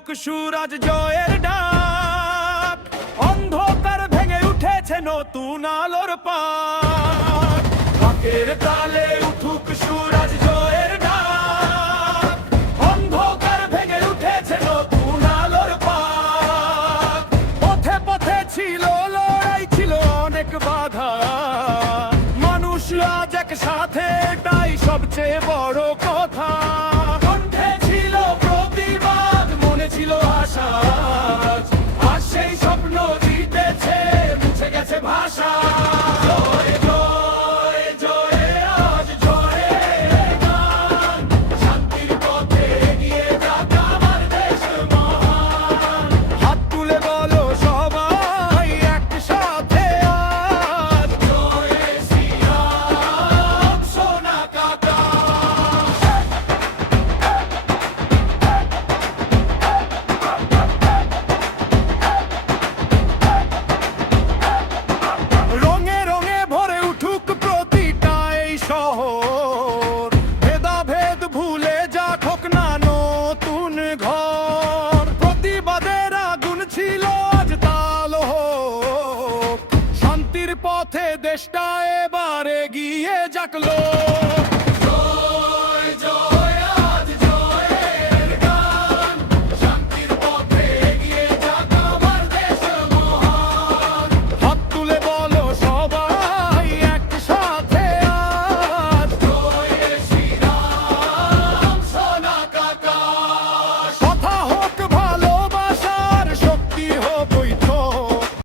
উঠুক সুরাজ জয়ের ডাক, অন্ধকার ভেঙে উঠেছে নতুন আলোর পাক। ঢাকের তালে উঠুক সুরাজ জয়ের ডাক, অন্ধকার ভেঙে উঠেছে নতুন আলোর পাক। পথে পথে ছিল লড়াই, ছিল অনেক বাধা, মানুষ আজ একসাথে, এটাই সবচেয়ে বড় কথা। কণ্ঠে ছিল প্রতিবাদ, মনে ছিল আশা, আর সেই স্বপ্ন জিতেছে, মুছে গেছে ভাষা। জয় জয় জয়, আজ জয়ের গান, শান্তির পথে এগিয়ে যাক আমার দেশ মহান। হাত তুলে বলো সবাই একসাথে আজ, জয় শ্রীরাম সোনা কাকা। রঙে রঙে ভরে উঠুক প্রতিটা এই শহর, ভেদাভেদ ভুলে যাক, হোক না নতুন ঘর। প্রতিবাদের আগুন ছিল আজ তাল হোক, শান্তির পথে দেশটা এবার এগিয়ে যাক লোক।